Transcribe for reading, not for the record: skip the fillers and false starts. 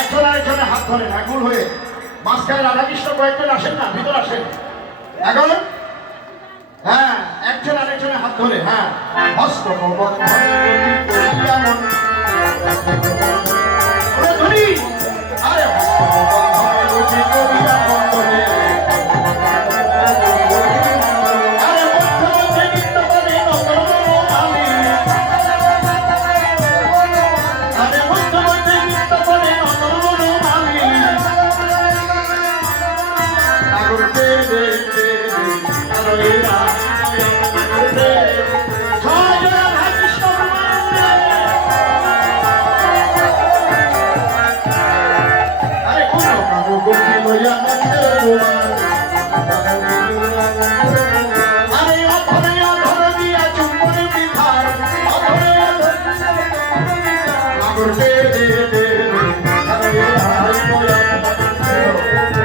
একজন আরেকজনের হাত ধরেন আকুল হয়ে। মাঝখানে রাধাকৃষ্ণ কয়েকজন আসেন না, ভিতর আসেন এখন। হ্যাঁ, একজন আরেকজনের হাত ধরে। হ্যাঁ, হস্ত